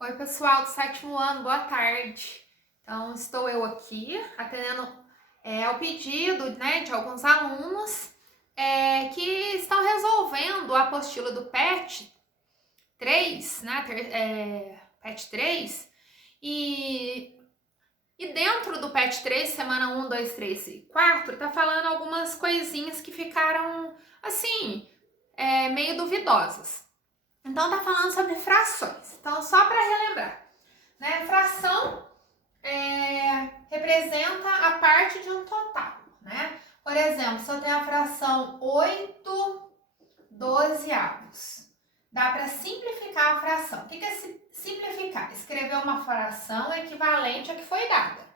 Oi, pessoal do sétimo ano, boa tarde. Então, estou eu aqui atendendo ao pedido, de alguns alunos que estão resolvendo a apostila do PET 3, né, PET 3, e, e dentro do PET 3, semana 1, 2, 3 e 4, tá falando algumas coisinhas que ficaram, assim, meio duvidosas. Então, tá falando sobre frações. Então, só para relembrar, né? Fração representa a parte de um total, né? Por exemplo, se eu tenho a fração 8 dozeavos, dá para simplificar a fração. O que é simplificar? Escrever uma fração equivalente à que foi dada.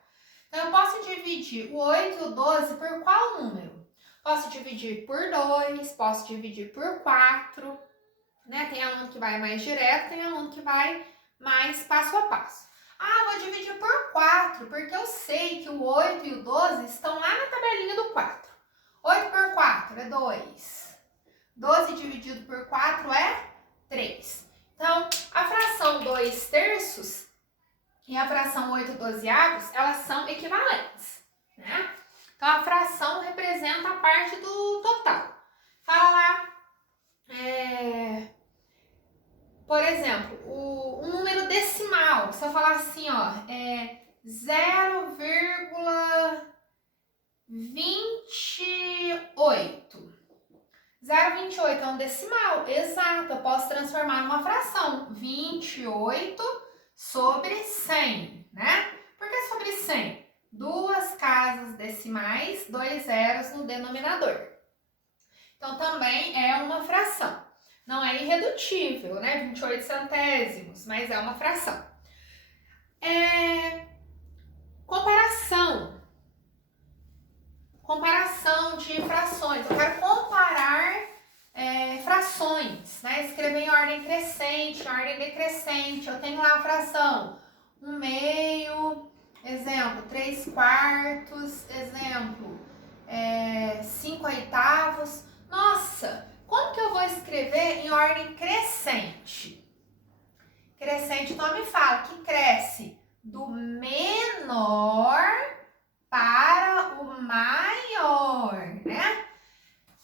Então, eu posso dividir o 8 e o 12 por qual número? Posso dividir por 2, posso dividir por 4, né? Tem aluno que vai mais direto, tem aluno que vai mais passo a passo. Ah, vou dividir por 4, porque eu sei que o 8 e o 12 estão lá na tabelinha do 4. 8 por 4 é 2. 12 dividido por 4 é 3. Então, a fração 2 terços e a fração 8 dozeavos, elas são equivalentes, né? Então, a fração representa a parte do total. Fala lá, por exemplo, um número decimal, se eu falar assim, ó, 0,28. 0,28 é um decimal, exato, eu posso transformar numa fração, 28 sobre 100, né? Por que sobre 100? Duas casas decimais, 2 zeros no denominador. Então, também é uma fração. Não é irredutível, né? 28 centésimos, mas é uma fração. Comparação. Comparação de frações. Eu quero comparar frações, né? Escrever em ordem crescente, em ordem decrescente. Eu tenho lá a fração 1/2, exemplo, 3/4, exemplo, 5/8. Nossa, como que eu vou escrever em ordem crescente? Crescente, então me fala que cresce do menor para o maior, né?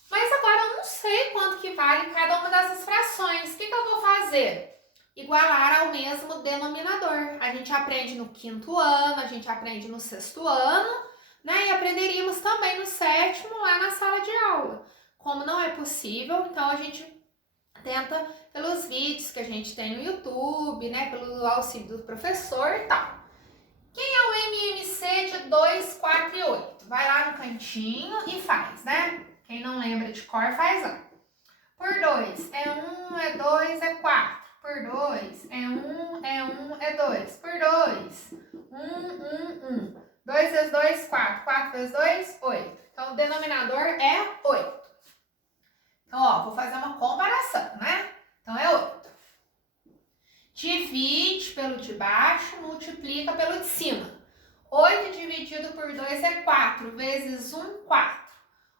Mas agora eu não sei quanto que vale cada uma dessas frações. O que eu vou fazer? Igualar ao mesmo denominador. A gente aprende no 5º ano, a gente aprende no 6º ano, né? E aprenderíamos também no 7º lá na sala de aula. Como não é possível, então a gente tenta pelos vídeos que a gente tem no YouTube, né? Pelo auxílio do professor e tal. Quem é o MMC de 2, 4 e 8? Vai lá no cantinho e faz, né? Quem não lembra de cor, faz lá. Por 2 é 1, é 2, é 4. Por 2 é 1, é 1, é 2. Por 2, 1, 1, 1. 2 vezes 2, 4. 4 vezes 2, 8. Então, o denominador é 8. Então, ó, vou fazer uma comparação, né? Então, é 8. Divide pelo de baixo, multiplica pelo de cima. 8 dividido por 2 é 4, vezes 1, 4.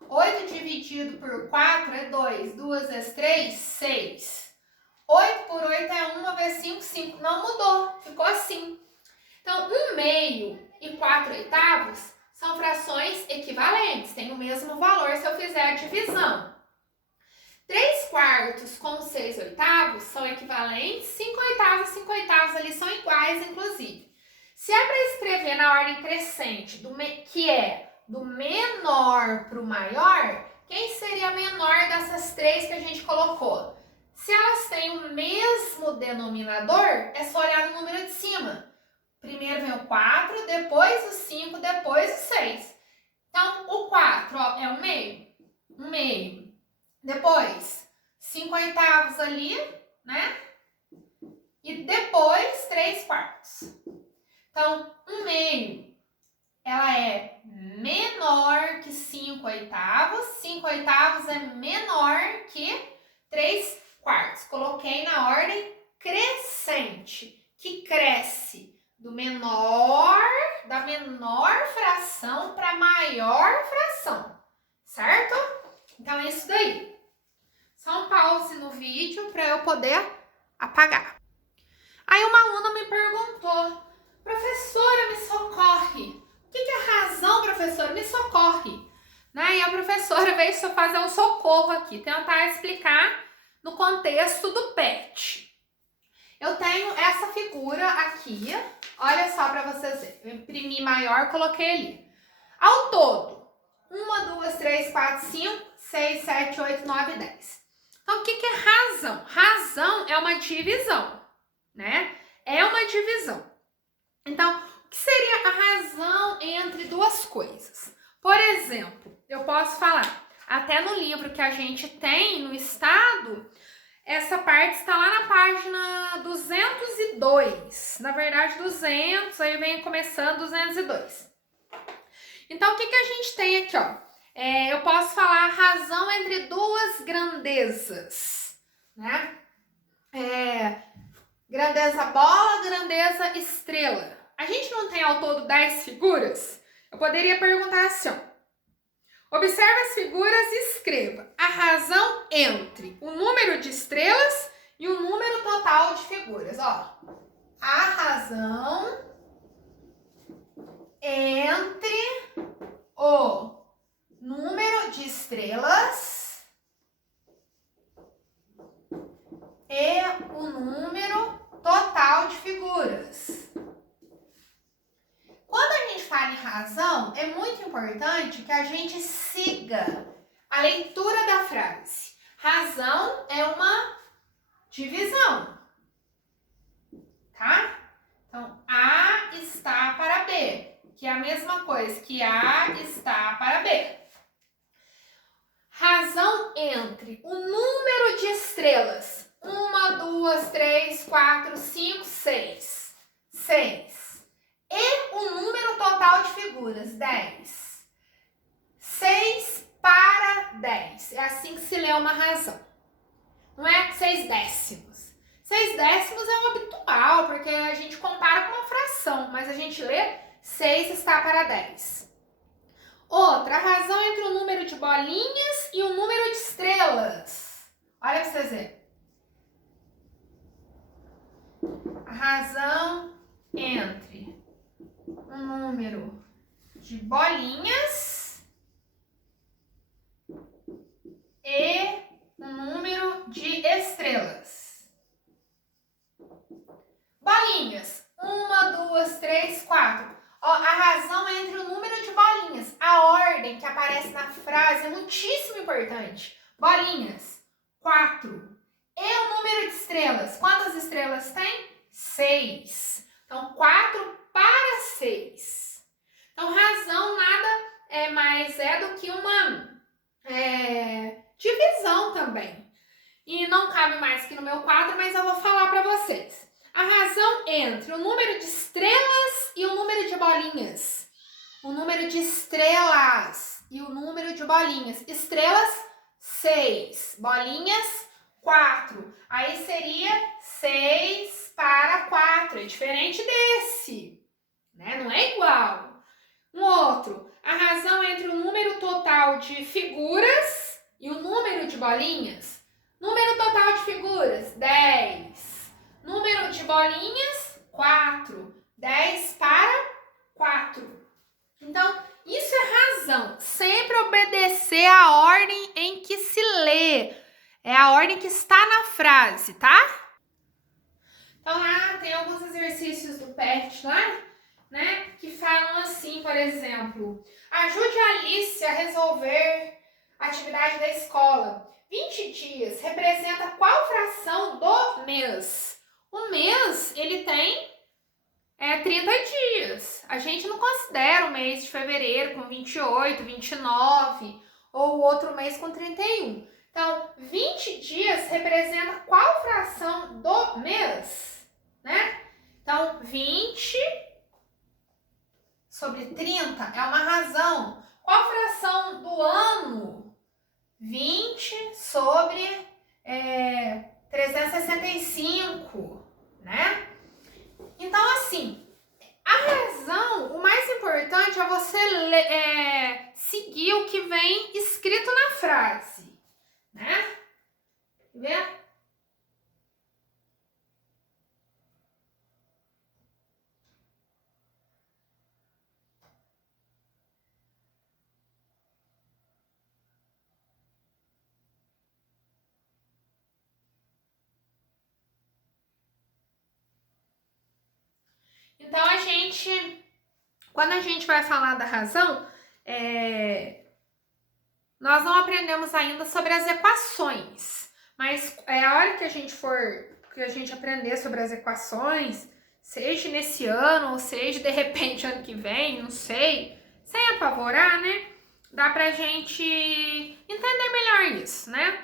8 dividido por 4 é 2, 2 vezes 3, 6. 8 por 8 é 1, vezes 5, 5. Não mudou, ficou assim. Então, 1/2 e 4/8 são frações equivalentes, têm o mesmo valor se eu fizer a divisão. 3/4 com 6/8 são equivalentes, 5/8 e 5/8 ali são iguais, inclusive. Se é para escrever na ordem crescente, que é do menor para o maior, quem seria a menor dessas três que a gente colocou? Se elas têm o mesmo denominador, é só olhar no número de cima. Primeiro vem o 4, depois o 5, depois o 6. Então, o 4 ó, é 1/2. 1/2. Depois, 5/8 ali, né? E depois, 3/4. Então, 1/2, ela é menor que 5/8. 5/8 é menor que 3/4. Coloquei na ordem crescente, que cresce da menor fração para a maior fração, certo? Então, é isso daí. Só um pause no vídeo para eu poder apagar. Aí uma aluna me perguntou, professora, me socorre. O que é razão, professora? Me socorre. Né? E a professora veio só fazer um socorro aqui, tentar explicar no contexto do PET. Eu tenho essa figura aqui, olha só para vocês verem. Eu imprimi maior, coloquei ali. Ao todo, 1, 2, 3, 4, 5, 6, 7, 8, 9, 10. Então, o que é razão? Razão é uma divisão, né? É uma divisão. Então, o que seria a razão entre duas coisas? Por exemplo, eu posso falar, até no livro que a gente tem no estado, essa parte está lá na página 202. Na verdade, 200, aí vem começando 202. Então, o que a gente tem aqui, ó? Eu posso falar razão entre duas grandezas, né? Grandeza bola, grandeza estrela. A gente não tem ao todo 10 figuras? Eu poderia perguntar assim, ó. Observe as figuras e escreva a razão entre o número de estrelas e o número total de figuras. Ó, a razão entre o número de estrelas e o número total de figuras. Quando a gente fala em razão, é muito importante que a gente siga a leitura da frase. Razão é uma divisão, tá? Então, A está para B, que é a mesma coisa que A está para B. Razão entre o número de estrelas. 1, 2, 3, 4, 5, 6. 6. E o número total de figuras, 10. 6 para 10. É assim que se lê uma razão. Não é 6 décimos. 6 décimos é o habitual, porque a gente compara com uma fração, mas a gente lê 6 está para 10. Outra, a razão entre o número de bolinhas e o número de estrelas. Olha para vocês verem. A razão entre o número de bolinhas e o número de estrelas. Bolinhas. 1, 2, 3, 4. Ó, a razão é entre o número de bolinhas. A ordem que aparece na frase é muitíssimo importante. Bolinhas. 4. E o número de estrelas. Quantas estrelas tem? 6. Então, 4 para 6. Então, razão nada mais do que uma divisão também. E não cabe mais aqui no meu quadro, mas eu vou falar para vocês. A razão entre o número de estrelas e o número de bolinhas. O número de estrelas e o número de bolinhas. Estrelas, 6. Bolinhas, 4. Aí seria 6 para 4. É diferente desse, né? Não é igual. Um outro. A razão entre o número total de figuras e o número de bolinhas. Número total de figuras, 10. Número de bolinhas, 4. 10 para 4. Então, isso é razão. Sempre obedecer a ordem em que se lê. É a ordem que está na frase, tá? Então, lá tem alguns exercícios do PET lá, né? Que falam assim, por exemplo. Ajude a Alice a resolver a atividade da escola. 20 dias representa qual fração do mês? O mês, ele tem 30 dias. A gente não considera o mês de fevereiro com 28, 29 ou o outro mês com 31. Então, 20 dias representa qual fração do mês, né? Então, 20 sobre 30 é uma razão. Qual fração do ano? 20 sobre 365, né? Então, assim, a razão, o mais importante é você seguir o que vem escrito na frase, né? Quer ver? quando a gente vai falar da razão, nós não aprendemos ainda sobre as equações, mas a hora que a gente aprender sobre as equações, seja nesse ano ou seja de repente ano que vem, não sei, sem apavorar, né? Dá pra gente entender melhor isso, né?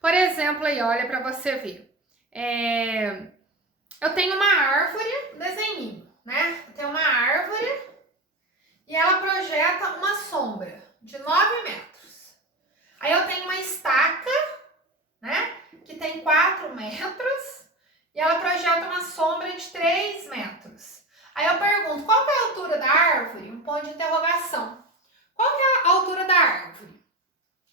Por exemplo, aí, olha pra você ver. Eu tenho uma árvore, desenho, né? Eu tenho uma árvore e ela projeta uma sombra de 9 metros. Aí eu tenho uma estaca, né? Que tem 4 metros e ela projeta uma sombra de 3 metros. Aí eu pergunto, qual que é a altura da árvore? Um ponto de interrogação. Qual que é a altura da árvore?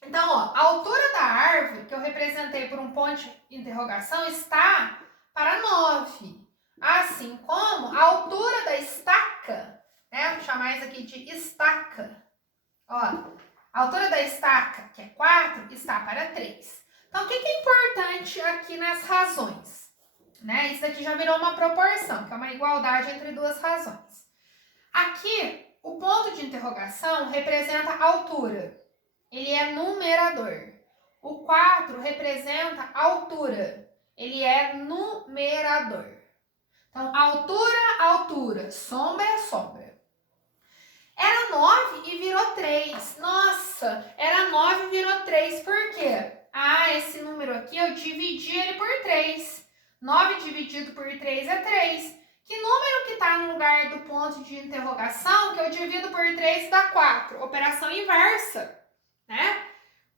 Então, ó, a altura da árvore, que eu representei por um ponto de interrogação, está para 9. Assim como a altura da estaca, né? Vou chamar isso aqui de estaca. Ó, a altura da estaca, que é 4, está para 3. Então, o que é importante aqui nas razões? Né? Isso aqui já virou uma proporção, que é uma igualdade entre duas razões. Aqui, o ponto de interrogação representa a altura. Ele é numerador. O 4 representa a altura. Ele é numerador. Então, altura, sombra, sombra. Era 9 e virou 3. Nossa, era 9 e virou 3. Por quê? Esse número aqui, eu dividi ele por 3. 9 dividido por 3 é 3. Que número que está no lugar do ponto de interrogação que eu divido por 3 dá 4? Operação inversa, né?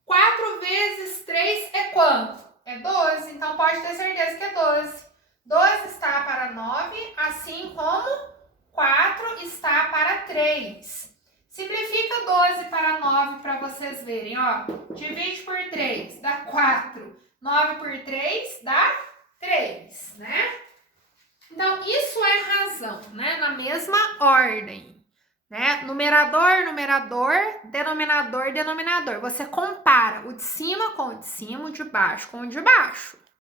4 vezes 3 é quanto? É 12, então pode ter certeza que é 12. 12 está para 9, assim como 4 está para 3. Simplifica 12 para 9 para vocês verem, ó. Divide por 3, dá 4. 9 por 3 dá 3, né? Então, isso é razão, né? Na mesma ordem, né? Numerador, numerador, denominador, denominador. Você compara o de cima com o de cima, o de baixo com o de baixo.